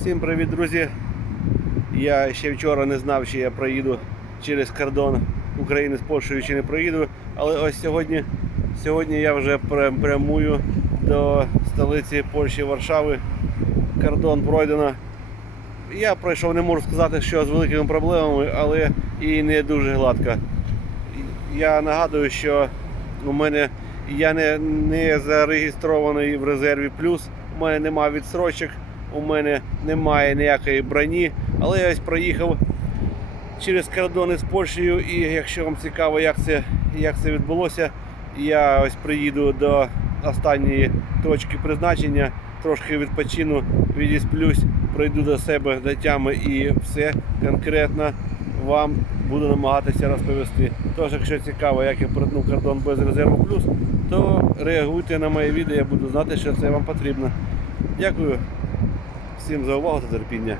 Всім привіт, друзі! Я ще вчора не знав, чи я проїду через кордон України з Польщею чи не проїду. Але ось сьогодні, сьогодні я вже прямую до столиці Польщі Варшави. Кордон пройдено. Я пройшов, не можу сказати, що з великими проблемами, але і не дуже гладко. Я нагадую, що у мене я не, не зареєстрований в резерві плюс, у мене немає відсрочок, у мене немає ніякої броні, але я ось проїхав через кордони з Польщею, і якщо вам цікаво, як це, як це відбулося, я ось приїду до останньої точки призначення, трошки відпочину, відісплюсь, прийду до себе до тями і все конкретно вам буду намагатися розповісти. Тож, якщо цікаво, як я перетнув кордон без резерву плюс, то реагуйте на моє відео, я буду знати, що це вам потрібно. Дякую всім за увагу та терпіння.